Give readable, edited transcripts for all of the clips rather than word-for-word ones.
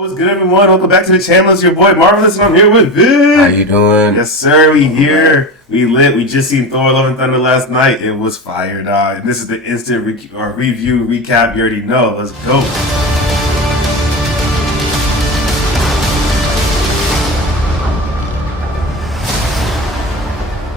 What's good, everyone? Welcome back to the channel. It's your boy Marvelous, and I'm here with Vic. How you doing? Yes, sir. We here. We lit. We just seen Thor: Love and Thunder last night. It was fire, dog. And this is the instant review recap. You already know. Let's go.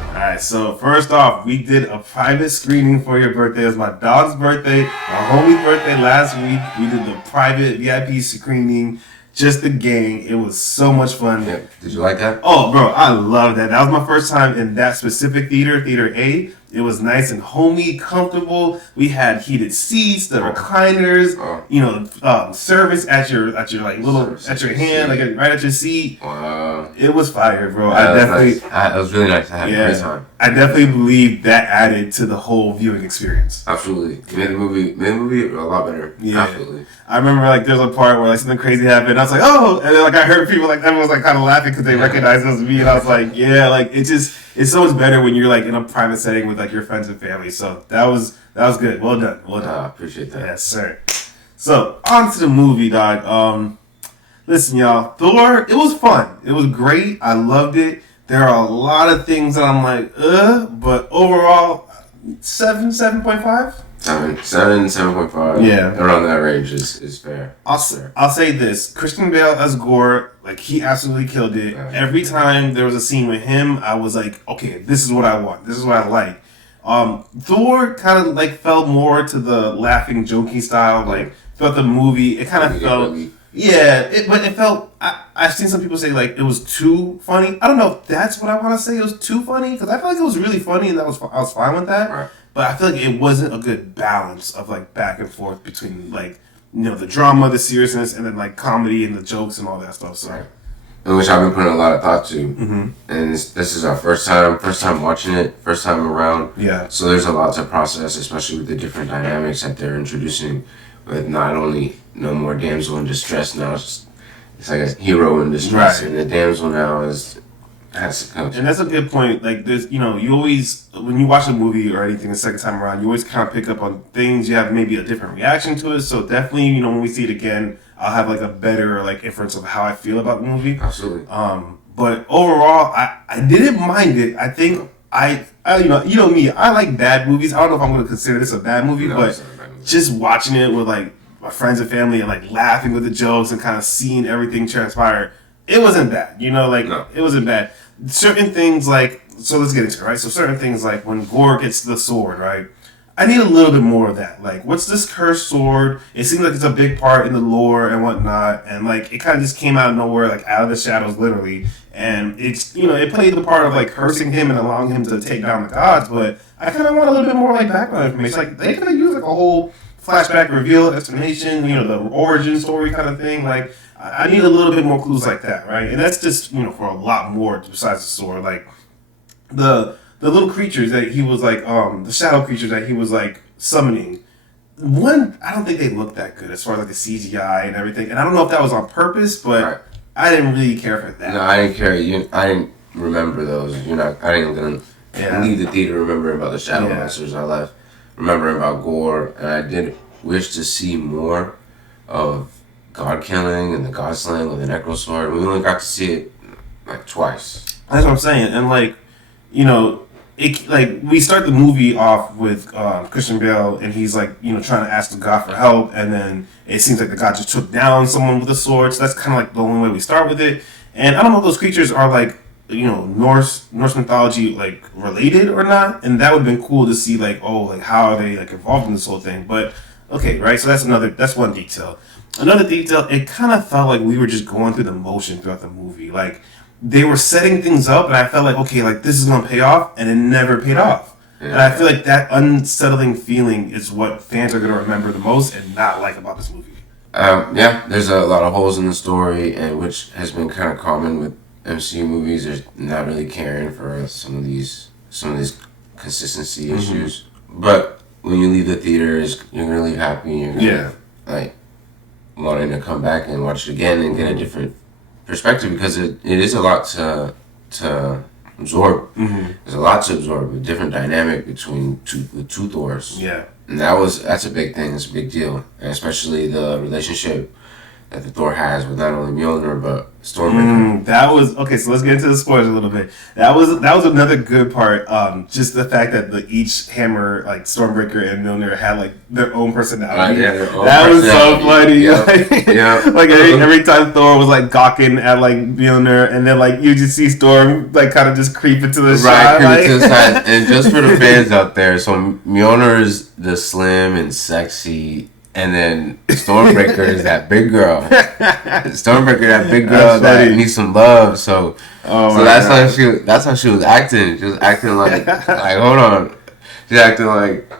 Alright, so first off, we did a private screening for your birthday. It was my dog's birthday, my homie's birthday last week. We did the private VIP screening, just the gang. It was so much fun. Yeah. Did you like that? Oh, bro, I love that. That was my first time in that specific theater, Theater A. It was nice and homey, comfortable. We had heated seats, the recliners, service at your like little at your hand, like right at your seat. Wow. It was fire, bro. Yeah, it was really nice. I had a great time. I definitely believe that added to the whole viewing experience. Absolutely. It made the movie a lot better. Yeah. Absolutely. I remember like there's a part where like something crazy happened. I was like, oh, and then like I heard people like everyone was like kind of laughing because they recognized it as me, and I was like, yeah, like it's so much better when you're like in a private setting with like your friends and family. So that was good. Well done. I appreciate that. Yes, sir. So on to the movie, dog. Listen, y'all, Thor. It was fun. It was great. I loved it. There are a lot of things that I'm like, but overall, 7.5. 7.5. Yeah, around that range is fair. I'll say this: Christian Bale as Gore, like he absolutely killed it. Every time there was a scene with him, I was like, okay, this is what I want. This is what I like. Thor kind of like felt more to the laughing, jokey style. Like throughout the movie, it kind of felt. But it felt. I've seen some people say like it was too funny. I don't know if that's what I want to say. It was too funny because I feel like it was really funny and I was fine with that. Right. But I feel like it wasn't a good balance of like back and forth between like the drama, the seriousness, and then like comedy and the jokes and all that stuff. So, right. In which I've been putting a lot of thought to, mm-hmm. and this is our first time watching it, first time around. Yeah. So there's a lot to process, especially with the different dynamics that they're introducing. With not only no more damsel in distress now, it's like a hero in distress, right. And the damsel now has to come. And that's a good point. Like there's, you always when you watch a movie or anything the second time around, you always kind of pick up on things. You have maybe a different reaction to it. So definitely, when we see it again, I'll have like a better like inference of how I feel about the movie. Absolutely. But overall, I didn't mind it. I think I you know me, I like bad movies. I don't know if I'm going to consider this a bad movie, but just watching it with like my friends and family and like laughing with the jokes and kind of seeing everything transpire, it wasn't bad. It wasn't bad. Certain things like, so let's get into it, right? So certain things like when Gore gets the sword, right? I need a little bit more of that. Like, what's this cursed sword? It seems like it's a big part in the lore and whatnot, and like it kind of just came out of nowhere, like out of the shadows, literally. And it's it played the part of like cursing him and allowing him to take down the gods. But I kind of want a little bit more like background information. Like they could have used like a whole flashback reveal explanation, the origin story kind of thing. Like I need a little bit more clues like that, right? And that's just for a lot more besides the sword, like the little creatures that he was like, the shadow creatures that he was like summoning. One, I don't think they looked that good as far as like the CGI and everything. And I don't know if that was on purpose, but right. I didn't really care for that. No, I didn't care. I didn't remember those. I didn't leave the theater remembering about the shadow monsters. I left remembering about Gore, and I did wish to see more of God killing and the God slaying with the Necro Sword. We only got to see it like twice. That's what I'm saying, and like, it like we start the movie off with Christian Bale, and he's like trying to ask the God for help, and then it seems like the God just took down someone with a sword. So that's kind of like the only way we start with it. And I don't know if those creatures are like Norse mythology like related or not, and that would have been cool to see like how are they like involved in this whole thing. But okay, right? So that's one detail. Another detail, it kind of felt like we were just going through the motion throughout the movie. Like they were setting things up, and I felt like, okay, like this is gonna pay off, and it never paid off. Yeah. And I feel like that unsettling feeling is what fans are gonna remember the most and not like about this movie. There's a lot of holes in the story, and which has been kind of common with MCU movies. They're not really caring for some of these consistency issues. But when you leave the theaters, you're gonna leave happy. You're gonna like wanting to come back and watch it again and get a different perspective, because it is a lot to absorb. Mm-hmm. There's a lot to absorb, a different dynamic between the two Thors. Yeah. And that's a big thing. It's a big deal, and especially the relationship that the Thor has with not only Mjolnir but Stormbreaker. That was okay. So let's get into the spoilers a little bit. That was another good part. Just the fact that each hammer, like Stormbreaker and Mjolnir, had like their own personality. That was so funny. Yep. Like every time Thor was like gawking at like Mjolnir, and then like you just see Storm like kind of just creep into the shot. Creep into the side. And just for the fans out there, so Mjolnir is the slim and sexy. And then Stormbreaker is that big girl. Stormbreaker, that big girl that needs some love. So that's how she was acting. She was acting like hold on. She's acting like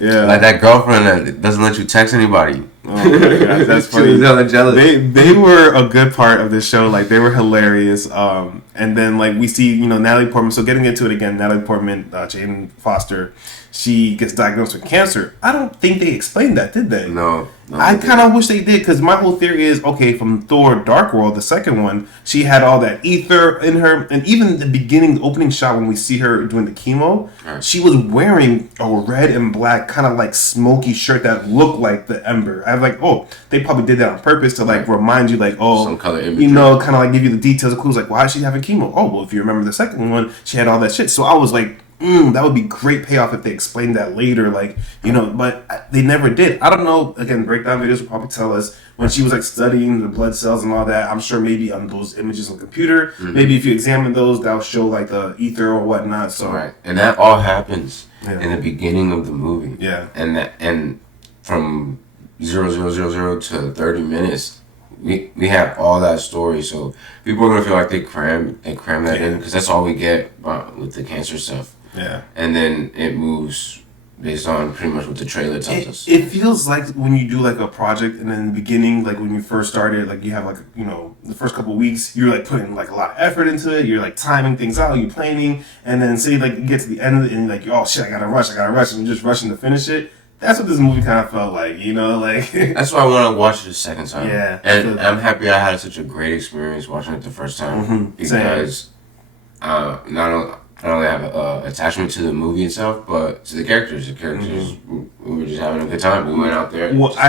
like that girlfriend that doesn't let you text anybody. Oh my gosh, that's funny. She was hella jealous. They were a good part of the show. Like they were hilarious. And then like we see Natalie Portman. So getting into it again, Natalie Portman, Jane Foster. She gets diagnosed with cancer. I don't think they explained that, did they? No. I kind of wish they did, because my whole theory is, okay, from Thor Dark World, the second one, she had all that ether in her, and even the beginning, the opening shot when we see her doing the chemo, she was wearing a red and black kind of like smoky shirt that looked like the Ember. I was like, oh, they probably did that on purpose to like remind you, like, oh, some color imagery. kind of like give you the details of clues, like, why is she having chemo? Oh, well, if you remember the second one, she had all that shit. So I was like, that would be great payoff if they explained that later, like, but they never did. I don't know. Again, breakdown videos will probably tell us when she was like studying the blood cells and all that. I'm sure maybe on those images on the computer, maybe if you examine those, that'll show like the ether or whatnot. So and that all happens in the beginning of the movie. Yeah, and from 0000 to 30 minutes. We have all that story, so people are gonna feel like they cram that in, because that's all we get with the cancer stuff. Yeah, and then it moves based on pretty much what the trailer tells us. It feels like when you do like a project, and in the beginning, like when you first started, like you have like the first couple of weeks, you're like putting like a lot of effort into it. You're like timing things out, you're planning, and then say like you get to the end of it, and you're like, oh shit, I gotta rush, and you're just rushing to finish it. That's what this movie kind of felt like, like. That's why I want to watch it the second time. Yeah, and I'm happy I had such a great experience watching it the first time, because not only have an attachment to the movie itself, but to the characters. The characters, we were just having a good time. We went out there. Well, I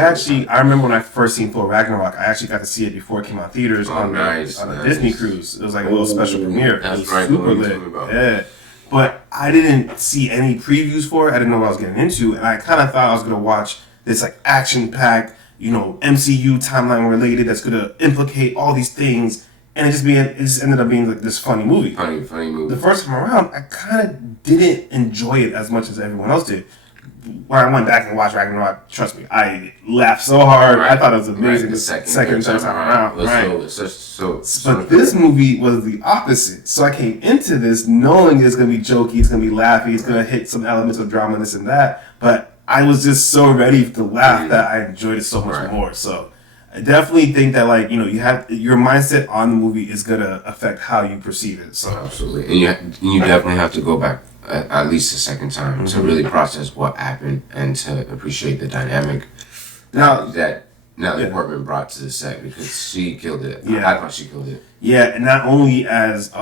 remember when I first seen Thor Ragnarok. I actually got to see it before it came out theaters on a Disney cruise. It was like a little special premiere. That's it was super lit. Yeah. But I didn't see any previews for it. I didn't know what I was getting into, and I kind of thought I was gonna watch this like action-packed, MCU timeline related that's gonna implicate all these things, and it just ended up being like this funny movie. Funny movie. The first time around, I kind of didn't enjoy it as much as everyone else did. When I went back and watched Ragnarok, trust me, I laughed so hard. I thought it was amazing the second time around. But this movie was the opposite. So I came into this knowing it's going to be jokey, it's going to be laughy, it's going to hit some elements of drama, this and that. But I was just so ready to laugh that I enjoyed it so much more. So I definitely think that, like, you have your mindset on the movie is going to affect how you perceive it. So absolutely. And you definitely have to go back at least a second time to really process what happened and to appreciate the dynamic that Natalie Portman brought to the set, because she killed it. I thought she killed it. Yeah, and not only as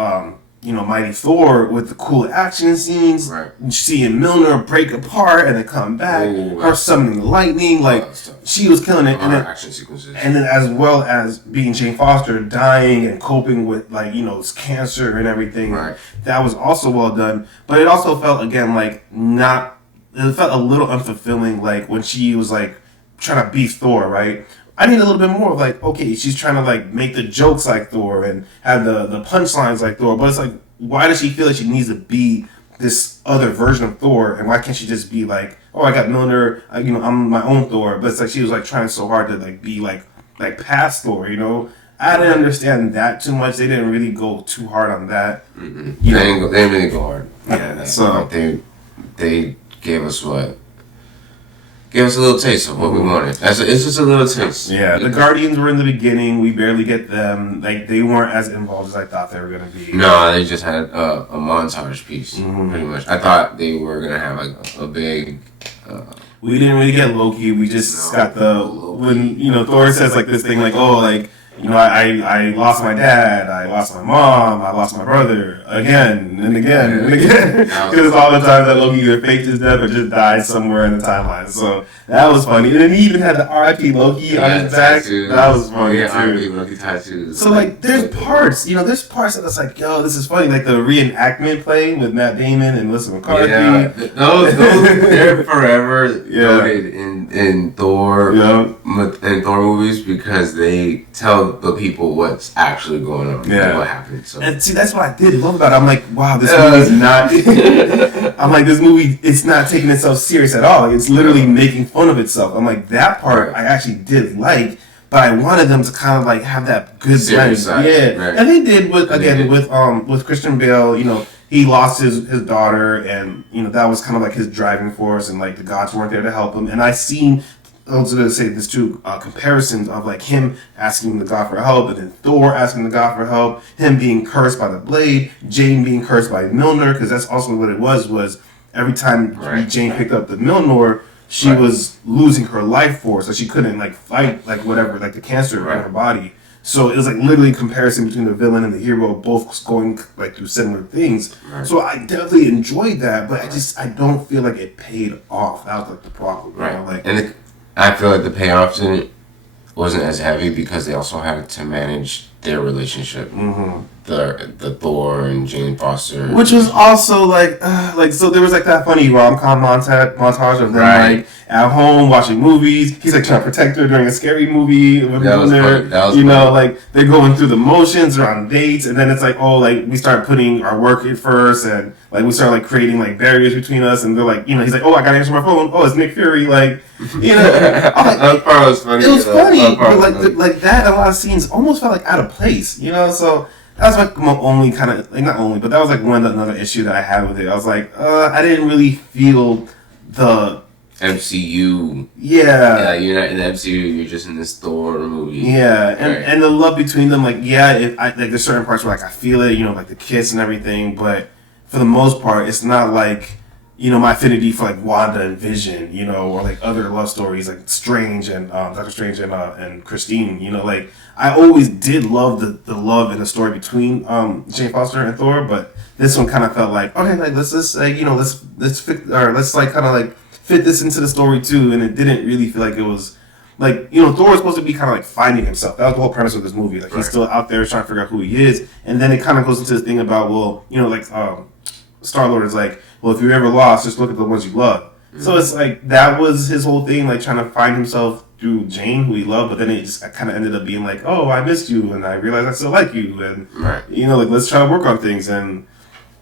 Mighty Thor with the cool action scenes, seeing Mjolnir break apart and then come back, her summoning lightning, like she was killing it, and then action sequences, and then as well as being Jane Foster dying and coping with cancer and everything, that was also well done. But it also felt again it felt a little unfulfilling, like when she was like trying to beat Thor, right? I need a little bit more of okay, she's trying to make the jokes like Thor and have the punchlines like Thor, but it's like, why does she feel like she needs to be this other version of Thor, and why can't she just be like, oh, I got Mjolnir, I'm my own Thor? But it's like she was trying so hard to be like past Thor, I didn't understand that too much. They didn't really go too hard on that. They didn't really go hard. Yeah, so they gave us what. Give us a little taste of what we wanted. It's just a little taste. Yeah, the Guardians were in the beginning. We barely get them. They weren't as involved as I thought they were going to be. No, they just had a montage piece, pretty much. I thought they were going to have a big... we didn't really get Loki. We just got when Thor says this thing you know, I lost my dad, I lost my mom, I lost my brother again and again and again. Because all the times that Loki either faked his death or just died somewhere in the timeline. So that was funny. And then he even had the R.I.P. Loki on his back. That was funny too. R.I.P. Loki tattoos. So like, there's parts that it's like, yo, this is funny. Like the reenactment playing with Matt Damon and Melissa McCarthy. Yeah, those they're forever noted in Thor in Thor movies because they tell the people what's actually going on and what happened. So. And see, that's what I did love about it. I'm like, wow, this movie's not. I'm like, this movie, it's not taking itself serious at all. Like, it's literally making fun of itself. I'm like, that part I actually did like. But I wanted them to kind of like have that good serious side. And they did with Christian Bale. You know, he lost his daughter, and you know that was kind of like his driving force, and like the gods weren't there to help him. And I was going to say this too, comparisons of like him asking the god for help, and then Thor asking the god for help, him being cursed by the blade, Jane being cursed by Mjolnir, because that's also what it was every time Jane picked up the Mjolnir, she was losing her life force, so she couldn't like fight like whatever, like the cancer in her body. So it was like literally a comparison between the villain and the hero, both going like through similar things. So I definitely enjoyed that, but I don't feel like it paid off. That was like the problem. You know? Like, and I feel like the payoff wasn't as heavy because they also had to manage their relationship. The Thor and Jane Foster, which was also like so there was like that funny rom-com montage of them like at home watching movies. He's like trying to protect her during a scary movie with Mjolnir. Like they're going through the motions, they're on dates, and then it's like, oh, like we start putting our work in first, and like we start like creating like barriers between us, and they're like, you know, he's like, oh, I gotta answer my phone. Oh, it's Nick Fury. Like, you know, that part was funny. It was funny, but like that, a lot of scenes almost felt like out of place, you know. So that was like my only kind of like, not only, but that was like another issue that I had with it. I was like, I didn't really feel the MCU. Yeah, you're not in the MCU. You're just in this Thor movie. Yeah, and the love between them, like like there's certain parts where like I feel it, you know, like the kiss and everything, but for the most part, it's not like, you know, my affinity for like Wanda and Vision, you know, or like other love stories like Strange and Doctor Strange and Christine, you know, like I always did love the love and the story between Jane Foster and Thor, but this one kind of felt like, okay, like let's just like, you know, let's like kind of like fit this into the story too, and it didn't really feel like it was like, you know, Thor was supposed to be kind of like finding himself. That was the whole premise of this movie. Like he's still out there trying to figure out who he is, and then it kind of goes into this thing about, well, you know, like Star-Lord is like, well, if you're ever lost, just look at the ones you love. So it's like that was his whole thing, like trying to find himself through Jane, who he loved, but then it just kind of ended up being like, oh, I missed you, and I realized I still like you, and you know, like let's try to work on things, and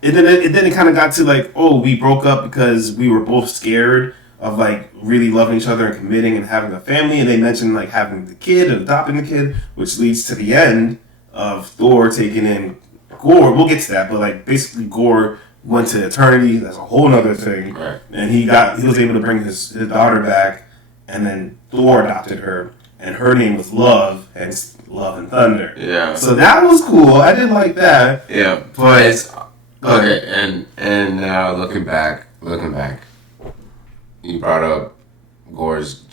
then it kind of got to like, oh, we broke up because we were both scared of like really loving each other and committing and having a family, and they mentioned like having the kid and adopting the kid, which leads to the end of Thor taking in Gore. We'll get to that, but like basically Gore went to eternity. That's a whole nother thing. And he was able to bring his daughter back, and then Thor adopted her, and her name was Love, hence Love and Thunder. Yeah. So that was cool. I did like that. Yeah. But it's okay. And now looking back, you brought up Gore's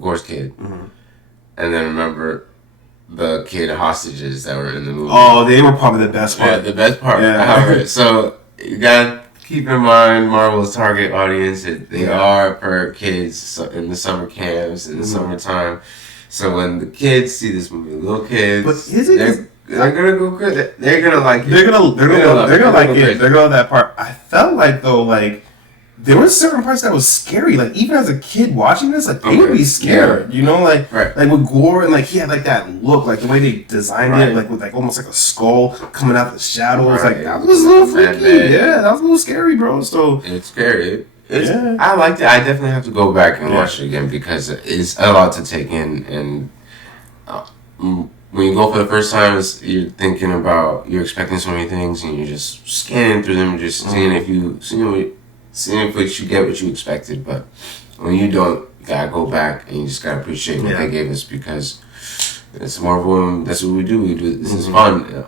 Gore's kid, and then remember the kid hostages that were in the movie. Oh, they were probably the best part. Yeah, the best part. Yeah. So you gotta keep in mind Marvel's target audience. They are for kids in the summer camps in the summertime. So when the kids see this movie, little kids, they're gonna go crazy. They're gonna like it. They're gonna like it. They're gonna love that part. I felt like though, like there were certain parts that was scary. Like even as a kid watching this, like they would be scared. You know, like with Gore, and like he had like that look, like the way they designed it, like with like almost like a skull coming out the shadows. Like that was a little freaky. Yeah, that was a little scary, bro. So it's scary. I liked it. I definitely have to go back and watch it again because it's a lot to take in. And when you go for the first time, you're thinking about, you're expecting so many things, and you're just scanning through them, just seeing if you get what you expected. But when you don't, you gotta go back and you just gotta appreciate what they gave us, because it's Marvel and that's what we do. This is fun.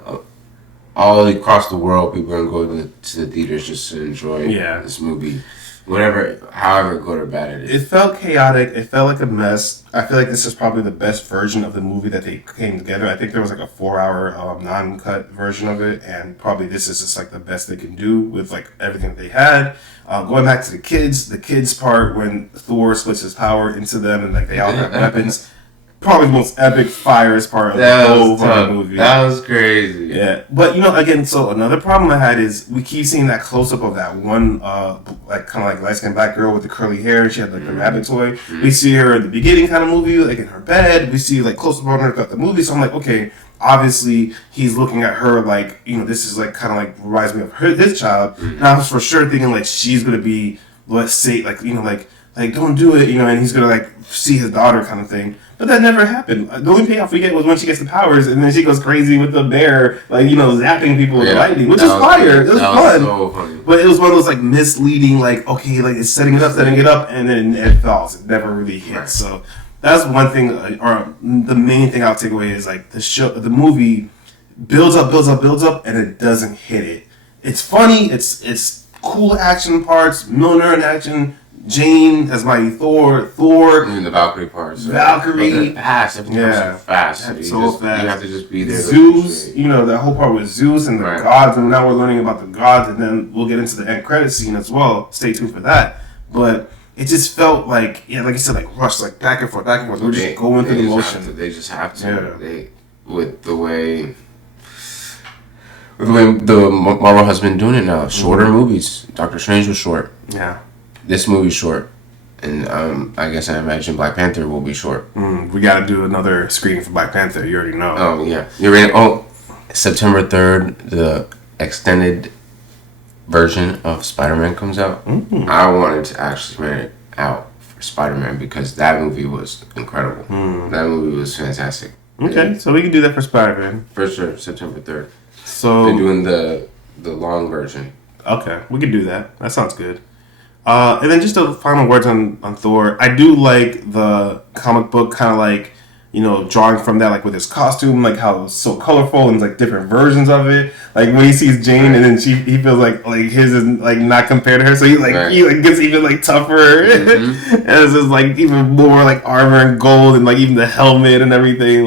All across the world, people are gonna go to the theaters just to enjoy this movie. however good or bad it is. It felt chaotic. It felt like a mess. I feel like this is probably the best version of the movie that they came together. I think there was like a 4-hour non-cut version of it, and probably this is just like the best they can do with like everything that they had. Going back to the kids part when Thor splits his power into them and like they all have weapons. Probably the most epic fires part of the whole movie. That was crazy. Yeah, but again, so another problem I had is we keep seeing that close up of that one, like kind of like light skinned black girl with the curly hair. She had like the rabbit toy. We see her in the beginning kind of movie, like in her bed. We see like close up on her throughout the movie. So I'm like, okay, obviously he's looking at her like this is like kind of like reminds me of his child. And I was for sure thinking like she's gonna be let's say like like don't do it and he's gonna like see his daughter kind of thing. But that never happened. The only payoff we get was when she gets the powers, and then she goes crazy with the bear, like zapping people with lightning, which is fire. It was fun. So funny. But it was one of those like misleading, like okay, like it's setting it up, and then it falls. It never really hits. Right. So that's one thing, or the main thing I'll take away is like the movie builds up, and it doesn't hit it. It's funny. It's cool action parts, Milner in action. Jane as my Thor. I mean the Valkyrie parts. Valkyrie. Fast. Everything was so fast. Fast. You have to just be there. Zeus, that whole part with Zeus and the gods, and now we're learning about the gods, and then we'll get into the end credit scene as well. Stay tuned for that. But it just felt like, like you said, like rushed, like back and forth. We're just going through the motion. They just have to. Yeah. With the way the Marvel has been doing it now. Shorter movies. Doctor Strange was short. Yeah. This movie's short, and I guess I imagine Black Panther will be short. We got to do another screening for Black Panther. You already know. Oh yeah, you're ready. Oh, September 3rd, the extended version of Spider-Man comes out. Mm-hmm. I wanted to actually rent it out for Spider-Man because that movie was incredible. That movie was fantastic. Okay, so we can do that for Spider-Man for sure. September 3rd. So they're doing the long version. Okay, we can do that. That sounds good. And then just the final words on Thor. I do like the comic book kind of like, drawing from that, like with his costume, like how it's so colorful and like different versions of it. Like when he sees Jane and then he feels like his is like not compared to her. So he gets even like tougher. Mm-hmm. And it's just like even more like armor and gold and like even the helmet and everything.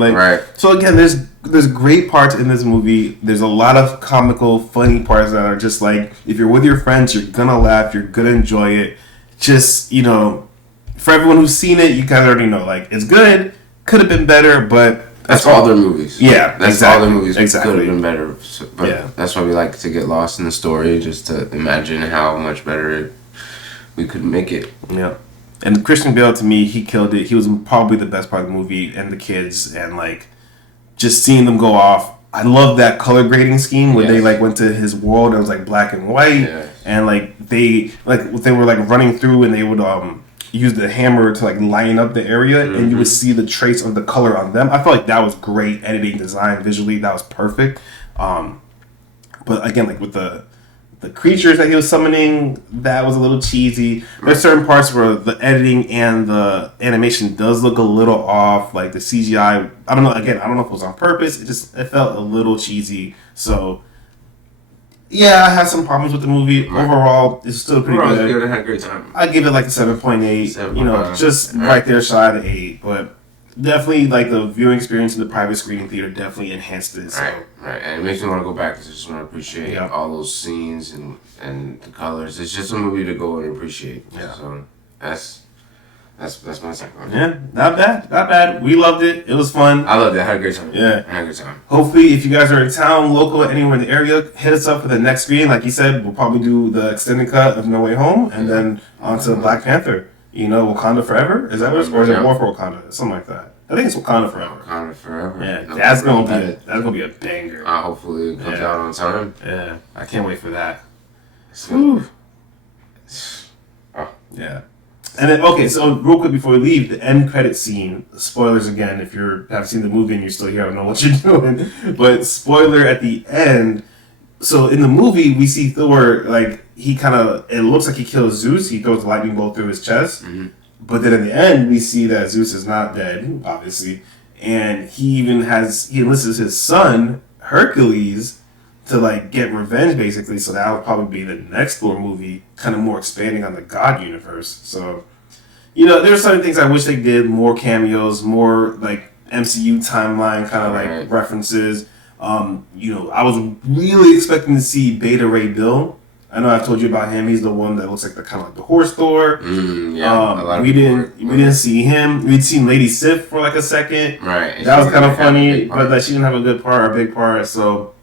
So again, there's great parts in this movie. There's a lot of comical, funny parts that are just like, if you're with your friends, you're gonna laugh, you're gonna enjoy it. Just, for everyone who's seen it, you kind of already know, like, it's good, could have been better, but... That's all their movies. Yeah, that's exactly. all their movies exactly. could have been better. But that's why we like to get lost in the story, just to imagine how much better we could make it. Yeah. And Christian Bale, to me, he killed it. He was probably the best part of the movie, and the kids, and, like... just seeing them go off. I love that color grading scheme where they like went to his world and it was like black and white, and like they were like running through and they would use the hammer to like line up the area, and you would see the trace of the color on them. I felt like that was great editing design visually. That was perfect. But again, like with the creatures that he was summoning, that was a little cheesy. There's certain parts where the editing and the animation does look a little off. Like the CGI, I don't know. Again, I don't know if it was on purpose. It felt a little cheesy. So, yeah, I had some problems with the movie. Overall, it's still pretty good. I had a great time. I give it like a 7.8. Just right there shy of the 8. But definitely, like, the viewing experience in the private screening theater definitely enhanced it. So. Right. And it makes me want to go back because I just want to appreciate all those scenes and the colors. It's just a movie to go and appreciate. Yeah. So that's my second one. Yeah, not bad. We loved it. It was fun. I loved it. I had a great time. Yeah. I had a good time. Hopefully, if you guys are in town, local, anywhere in the area, hit us up for the next screen. Like you said, we'll probably do the extended cut of No Way Home and then on to Black Panther. Wakanda Forever? Is that what it is? Or is it War for Wakanda? Something like that. I think it's Wakanda Forever. Wakanda Forever. Yeah, that's gonna be a banger. Hopefully it comes out on time. Yeah, I can't wait for that. Whew. Oh. Yeah. And then, so real quick before we leave, the end credit scene, spoilers again, if you haven't seen the movie and you're still here, I don't know what you're doing, but spoiler at the end. So in the movie, we see Thor, like, it looks like he kills Zeus, he throws a lightning bolt through his chest, but then in the end, we see that Zeus is not dead, obviously, and he enlists his son, Hercules, to like get revenge basically. So that would probably be the next Thor movie, kind of more expanding on the God universe. So, there's certain things I wish they did, more cameos, more like MCU timeline kind of like references. I was really expecting to see Beta Ray Bill. I know I've told you about him. He's the one that looks like the kind of like the horse Thor. We didn't see him. We'd seen Lady Sif for like a second. Right. That was kind of funny, but like she didn't have a good part or a big part. So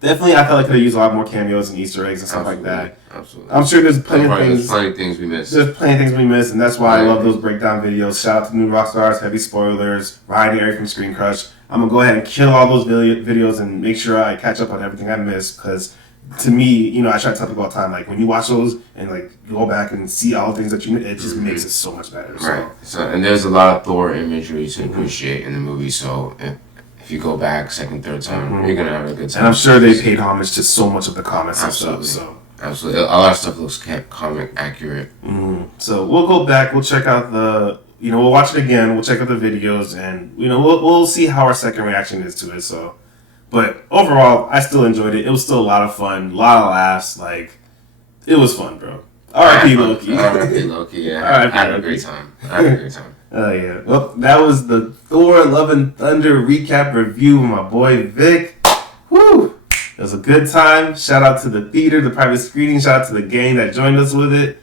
definitely, I felt like could have used a lot more cameos and Easter eggs and stuff like that. Absolutely. I'm sure there's plenty of things. There's plenty of things we missed. There's plenty of things we missed, and that's why I love those breakdown videos. Shout out to New Rockstars, Heavy Spoilers, Ryan and Eric from Screen Crush. I'm gonna go ahead and kill all those videos and make sure I catch up on everything I missed, because to me, I try to tell people all the time, like when you watch those and like go back and see all the things that you missed, it just makes it so much better. Right. So and there's a lot of Thor imagery to appreciate in the movie. So if you go back second, third time, you're gonna have a good time. And I'm sure they paid homage to so much of the comics and stuff. So absolutely, a lot of stuff looks comic accurate. So we'll go back. We'll check out we'll watch it again. We'll check out the videos, and we'll see how our second reaction is to it. So. But overall, I still enjoyed it. It was still a lot of fun, a lot of laughs. Like, it was fun, bro. R.I.P. Loki. R.I.P. Loki, yeah. I had a great time. Oh, yeah. Well, that was the Thor Love and Thunder recap review with my boy Vic. Woo! It was a good time. Shout out to the theater, the private screening. Shout out to the gang that joined us with it.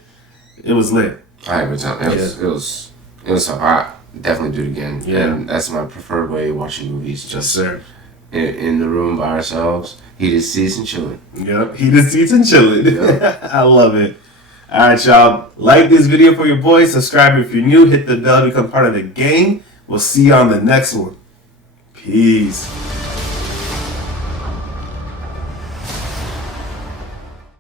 It was lit. I had a good time. It was fun. I definitely do it again. Yeah. And that's my preferred way of watching movies. Yes, sir. In the room by ourselves, heated seats and chilling. Yep, heated seats and chilling. Yep. I love it. All right, y'all. Like this video for your boy. Subscribe if you're new. Hit the bell to become part of the gang. We'll see you on the next one. Peace.